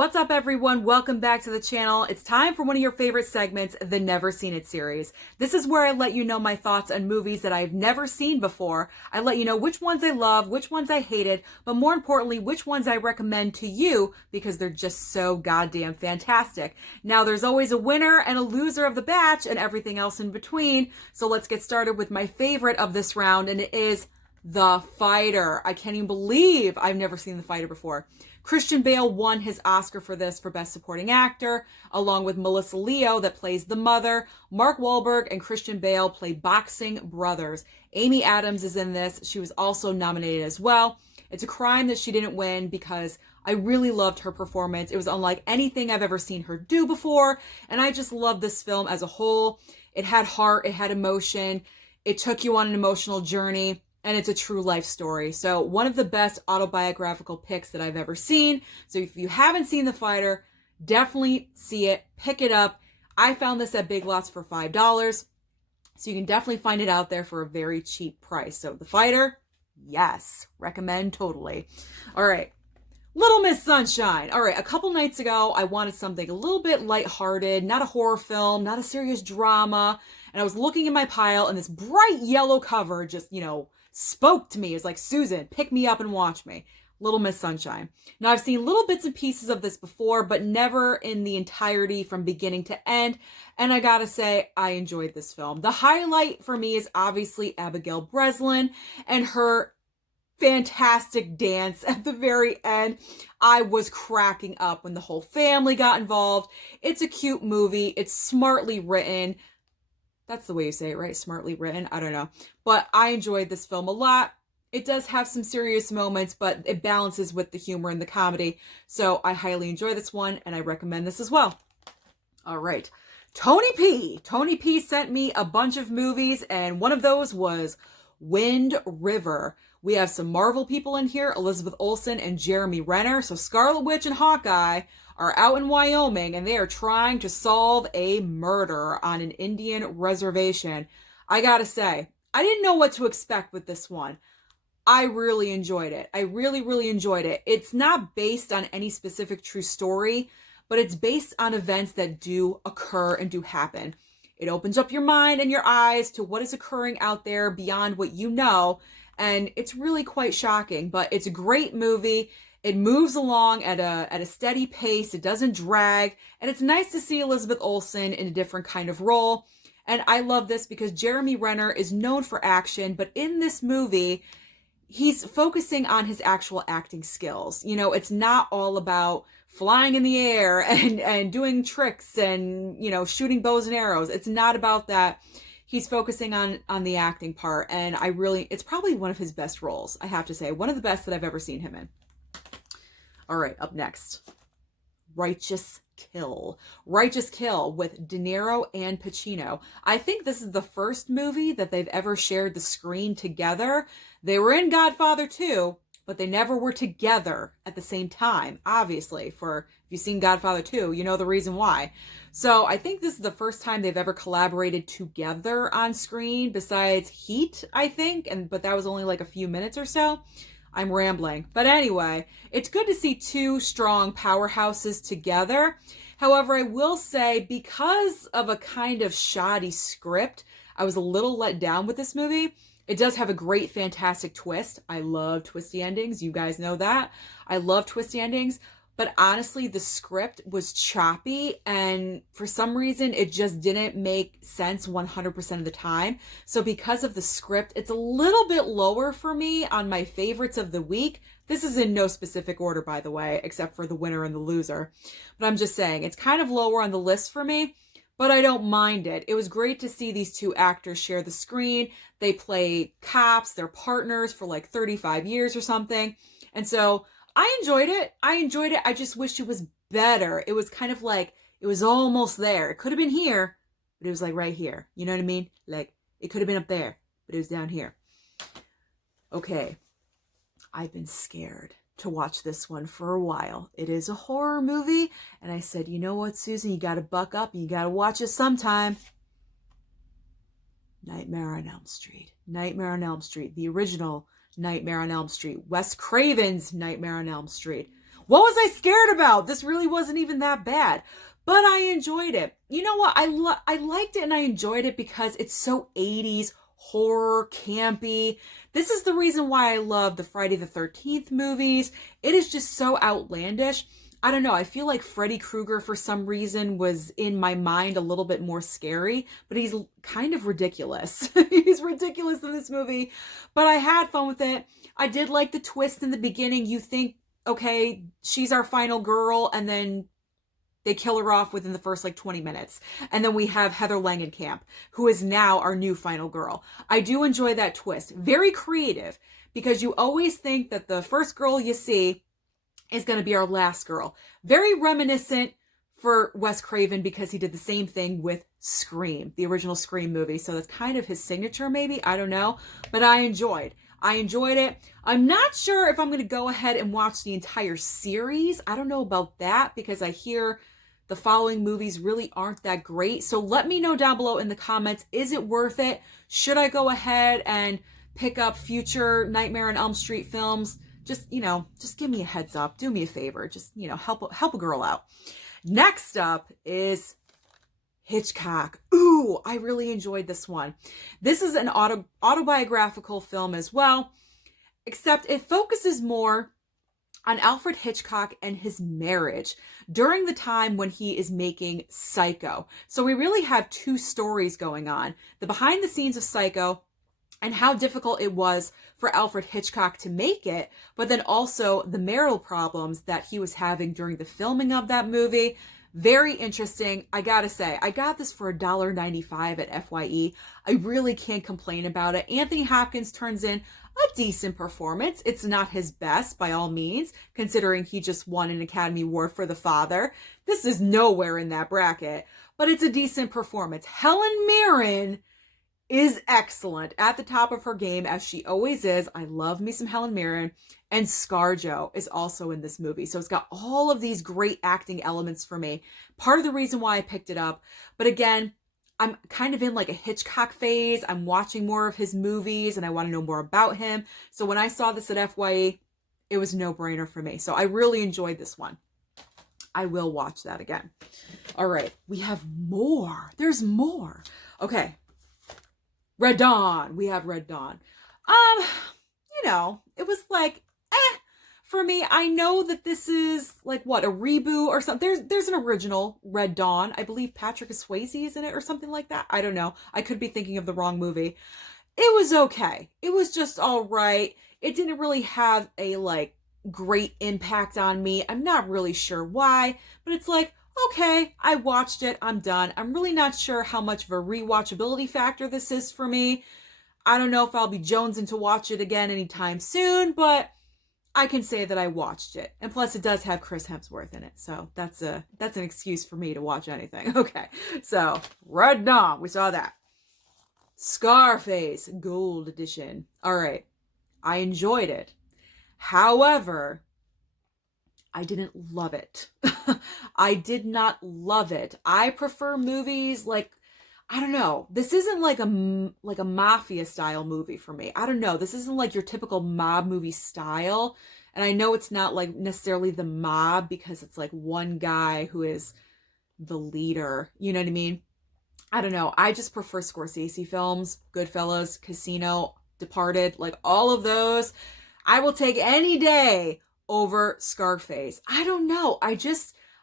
What's up, everyone? Welcome back to the channel. It's time for one of your favorite segments, the Never Seen It series. This is where I let you know my thoughts on movies that I've never seen before. I let you know which ones I love, which ones I hated, but more importantly, which ones I recommend to you because they're just so goddamn fantastic. Now, there's always a winner and a loser of the batch and everything else in between. So let's get started with my favorite of this round, and it is The Fighter. I can't even believe I've never seen The Fighter before. Christian Bale won his Oscar for this for Best Supporting Actor, along with Melissa Leo that plays the mother. Mark Wahlberg and Christian Bale play boxing brothers. Amy Adams is in this. She was also nominated as well. It's a crime that she didn't win because I really loved her performance. It was unlike anything I've ever seen her do before, and I just love this film as a whole. It had heart, it had emotion, it took you on an emotional journey. And it's a true life story. So one of the best autobiographical picks that I've ever seen. So if you haven't seen The Fighter, definitely see it. Pick it up. I found this at Big Lots for $5. So you can definitely find it out there for a very cheap price. So The Fighter, yes. Recommend totally. All right. Little Miss Sunshine. All right, a couple nights ago, I wanted something a little bit lighthearted, not a horror film, not a serious drama. And I was looking in my pile, and this bright yellow cover just, spoke to me. It was like, Susan, pick me up and watch me. Little Miss Sunshine. Now, I've seen little bits and pieces of this before, but never in the entirety from beginning to end. And I gotta say, I enjoyed this film. The highlight for me is obviously Abigail Breslin and her fantastic dance at the very end. I was cracking up when the whole family got involved. It's a cute movie. It's smartly written. That's the way you say it, right? Smartly written. I don't know. But I enjoyed this film a lot. It does have some serious moments, but it balances with the humor and the comedy. So I highly enjoy this one, and I recommend this as well. All right. Tony P. Tony P sent me a bunch of movies, and one of those was Wind River. We have some Marvel people in here, Elizabeth Olsen and Jeremy Renner. So Scarlet Witch and Hawkeye are out in Wyoming, and they are trying to solve a murder on an Indian reservation. I gotta say, I didn't know what to expect with this one. I really enjoyed it. I really, really enjoyed it. It's not based on any specific true story, but it's based on events that do occur and do happen. It opens up your mind and your eyes to what is occurring out there beyond what you know, and it's really quite shocking, but it's a great movie. It moves along at a steady pace. It doesn't drag. And it's nice to see Elizabeth Olsen in a different kind of role. And I love this because Jeremy Renner is known for action, but in this movie, he's focusing on his actual acting skills. It's not all about flying in the air and doing tricks and, shooting bows and arrows. It's not about that. He's focusing on the acting part. And it's probably one of his best roles, I have to say. One of the best that I've ever seen him in. All right, up next, Righteous Kill. Righteous Kill with De Niro and Pacino. I think this is the first movie that they've ever shared the screen together. They were in Godfather 2, but they never were together at the same time, obviously. If you've seen Godfather 2, you know the reason why. So I think this is the first time they've ever collaborated together on screen besides Heat, I think, but that was only like a few minutes or so. I'm rambling. But anyway, it's good to see two strong powerhouses together. However, I will say, because of a kind of shoddy script, I was a little let down with this movie. It does have a great, fantastic twist. I love twisty endings. You guys know that. I love twisty endings. But honestly, the script was choppy, and for some reason, it just didn't make sense 100% of the time. So because of the script, it's a little bit lower for me on my favorites of the week. This is in no specific order, by the way, except for the winner and the loser. But I'm just saying, it's kind of lower on the list for me, but I don't mind it. It was great to see these two actors share the screen. They play cops, they're partners for like 35 years or something. And so I enjoyed it. I just wish it was better. It was kind of like, it was almost there. It could have been here, but it was like right here. You know what I mean? Like, it could have been up there, but it was down here. Okay. I've been scared to watch this one for a while. It is a horror movie, and I said, you know what, Susan? You got to buck up and you got to watch it sometime. Nightmare on Elm Street. Nightmare on Elm Street. The original Nightmare on Elm Street. Wes Craven's Nightmare on Elm Street. what was I scared about? This really wasn't even that bad. But I enjoyed it. You know what? I liked it and I enjoyed it because it's so 80s, horror, campy. This is the reason why I love the Friday the 13th movies. It is just so outlandish. I don't know. I feel like Freddy Krueger, for some reason, was in my mind a little bit more scary, but he's kind of ridiculous. He's ridiculous in this movie, but I had fun with it. I did like the twist in the beginning. You think, okay, she's our final girl, and then they kill her off within the first 20 minutes. And then we have Heather Langenkamp, who is now our new final girl. I do enjoy that twist. Very creative, because you always think that the first girl you see is going to be our last girl. Very reminiscent for Wes Craven, because he did the same thing with Scream, the original Scream movie. So that's kind of his signature, maybe. I don't know. But I enjoyed it. I'm not sure if I'm going to go ahead and watch the entire series. I don't know about that, because I hear the following movies really aren't that great. So let me know down below in the comments, is it worth it? Should I go ahead and pick up future Nightmare on Elm Street films? Just give me a heads up. Do me a favor. Just, help a girl out. Next up is Hitchcock. Ooh, I really enjoyed this one. This is an autobiographical film as well, except it focuses more on Alfred Hitchcock and his marriage during the time when he is making Psycho. So we really have two stories going on. The behind the scenes of Psycho and how difficult it was for Alfred Hitchcock to make it, but then also the marital problems that he was having during the filming of that movie. Very interesting. I gotta say, I got this for $1.95 at FYE. I really can't complain about it. Anthony Hopkins turns in a decent performance. It's not his best by all means, considering he just won an Academy Award for The Father. This is nowhere in that bracket, but it's a decent performance. Helen Mirren is excellent, at the top of her game, as she always is. I love me some Helen Mirren. And ScarJo is also in this movie. So it's got all of these great acting elements for me. Part of the reason why I picked it up. But again, I'm kind of in a Hitchcock phase. I'm watching more of his movies and I want to know more about him. So when I saw this at FYE, it was a no-brainer for me. So I really enjoyed this one. I will watch that again. All right, we have more. There's more. Okay. Red Dawn. We have Red Dawn. It was for me. I know that this is a reboot or something. There's an original Red Dawn. I believe Patrick Swayze is in it or something like that. I don't know. I could be thinking of the wrong movie. It was okay. It was just all right. It didn't really have a great impact on me. I'm not really sure why, but it's okay, I watched it. I'm done. I'm really not sure how much of a rewatchability factor this is for me. I don't know if I'll be jonesing to watch it again anytime soon, but I can say that I watched it. And plus it does have Chris Hemsworth in it. So that's an excuse for me to watch anything. Okay. So Red Dawn, we saw that. Scarface Gold Edition. All right. I enjoyed it. However, I didn't love it. I did not love it. I prefer movies I don't know. This isn't a mafia style movie for me. I don't know. This isn't your typical mob movie style. And I know it's not necessarily the mob, because it's one guy who is the leader. You know what I mean? I don't know. I just prefer Scorsese films, Goodfellas, Casino, Departed, all of those. I will take any day over Scarface. I don't know.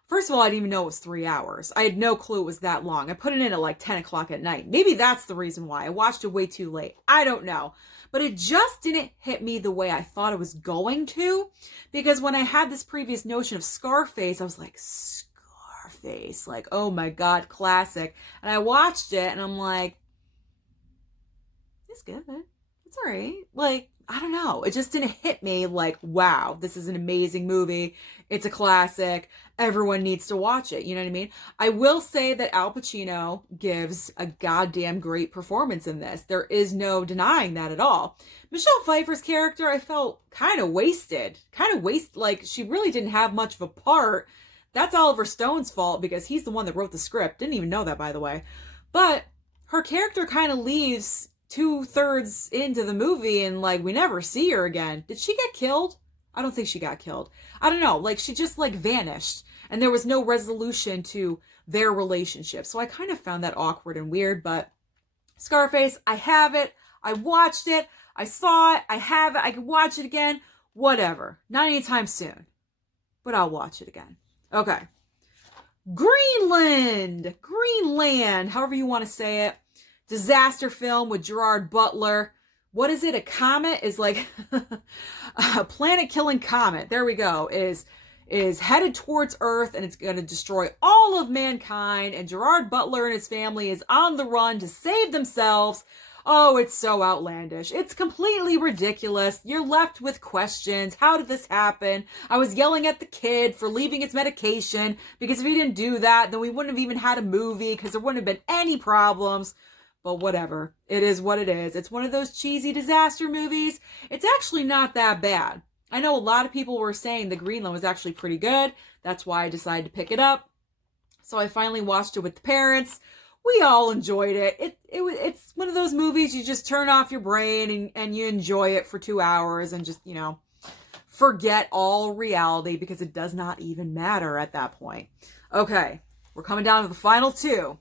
First of all, I didn't even know it was 3 hours. I had no clue it was that long. I put it in at 10 o'clock at night. Maybe that's the reason why. I watched it way too late. I don't know. But it just didn't hit me the way I thought it was going to. Because when I had this previous notion of Scarface, I was like, Scarface. Oh my God, classic. And I watched it and I'm like, it's good, man. It's all right. I don't know. It just didn't hit me wow, this is an amazing movie. It's a classic. Everyone needs to watch it. You know what I mean? I will say that Al Pacino gives a goddamn great performance in this. There is no denying that at all. Michelle Pfeiffer's character, I felt kind of wasted. She really didn't have much of a part. That's Oliver Stone's fault, because he's the one that wrote the script. Didn't even know that, by the way. But her character kind of leaves 2/3 into the movie and we never see her again. Did she get killed? I don't think she got killed. I don't know. Like, she just like vanished and there was no resolution to their relationship. So I kind of found that awkward and weird, but Scarface, I have it. I watched it. I saw it. I have it. I can watch it again. Whatever. Not anytime soon, but I'll watch it again. Okay. Greenland, however you want to say it. Disaster film with Gerard Butler. What is it? A comet is like a planet-killing comet. There we go. Is headed towards Earth and it's going to destroy all of mankind. And Gerard Butler and his family is on the run to save themselves. Oh, it's so outlandish. It's completely ridiculous. You're left with questions. How did this happen? I was yelling at the kid for leaving his medication because if he didn't do that, then we wouldn't have even had a movie because there wouldn't have been any problems. But whatever. It is what it is. It's one of those cheesy disaster movies. It's actually not that bad. I know a lot of people were saying the Greenland was actually pretty good. That's why I decided to pick it up. So I finally watched it with the parents. We all enjoyed it. It's one of those movies you just turn off your brain and you enjoy it for 2 hours and just, forget all reality because it does not even matter at that point. Okay, we're coming down to the final two.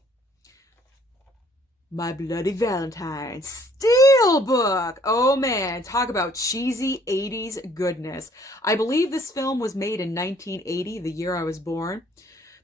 My Bloody Valentine, Steelbook. Oh man, talk about cheesy 80s goodness. I believe this film was made in 1980, the year I was born.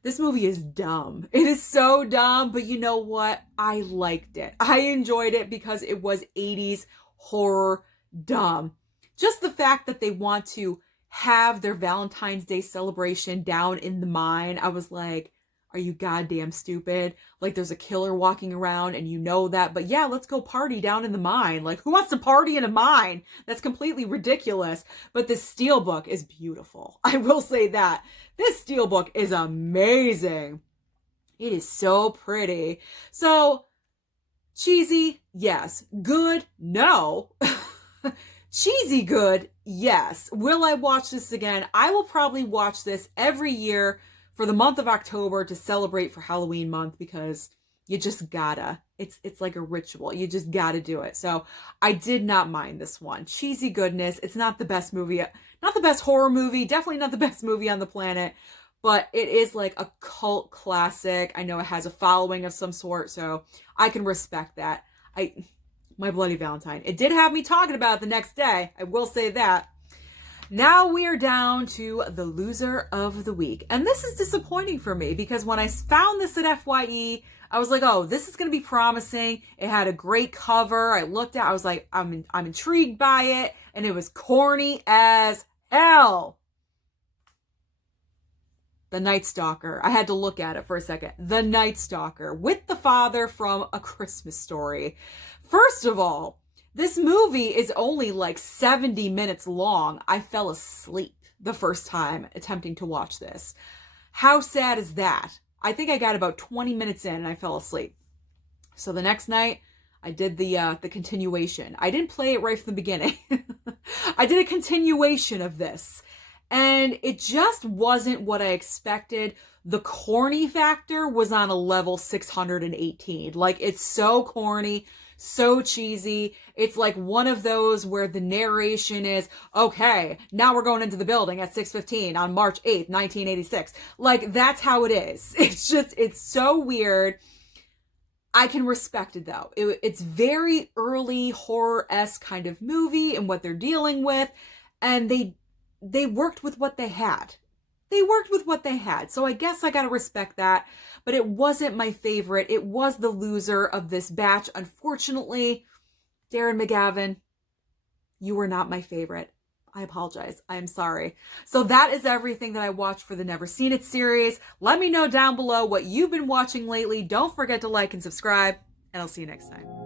This movie is dumb. It is so dumb, but you know what? I liked it. I enjoyed it because it was 80s horror dumb. Just the fact that they want to have their Valentine's Day celebration down in the mine, I was like, are you goddamn stupid? Like, there's a killer walking around and you know that, but yeah, let's go party down in the mine. Like, who wants to party in a mine? That's completely ridiculous. But this Steelbook is beautiful. I will say that. This Steelbook is amazing. It is so pretty. So, cheesy, yes. Good, no. Cheesy good, yes. Will I watch this again? I will probably watch this every year for the month of October to celebrate for Halloween month because you just gotta. It's like a ritual. You just gotta do it. So I did not mind this one. Cheesy goodness. It's not the best movie, not the best horror movie, definitely not the best movie on the planet, but it is like a cult classic. I know it has a following of some sort, so I can respect that. My Bloody Valentine. It did have me talking about it the next day. I will say that. Now we are down to the loser of the week. And this is disappointing for me because when I found this at FYE, I was like, oh, this is going to be promising. It had a great cover. I looked at it. I was like, I'm intrigued by it. And it was corny as hell. The Night Stalker. I had to look at it for a second. The Night Stalker with the father from A Christmas Story. First of all, this movie is only like 70 minutes long. I fell asleep the first time attempting to watch this. How sad is that? I think I got about 20 minutes in and I fell asleep. So the next night, I did the continuation. I didn't play it right from the beginning. I did a continuation of this. And it just wasn't what I expected. The corny factor was on a level 618. Like, it's so corny, so cheesy. It's like one of those where the narration is, okay, now we're going into the building at 6:15 on March 8th, 1986. Like, that's how it is. It's so weird. I can respect it though. It's very early horror-esque kind of movie and what they're dealing with. And they worked with what they had. So I guess I gotta respect that. But it wasn't my favorite. It was the loser of this batch. Unfortunately, Darren McGavin, you were not my favorite. I apologize. I am sorry. So that is everything that I watched for the Never Seen It series. Let me know down below what you've been watching lately. Don't forget to like and subscribe, and I'll see you next time.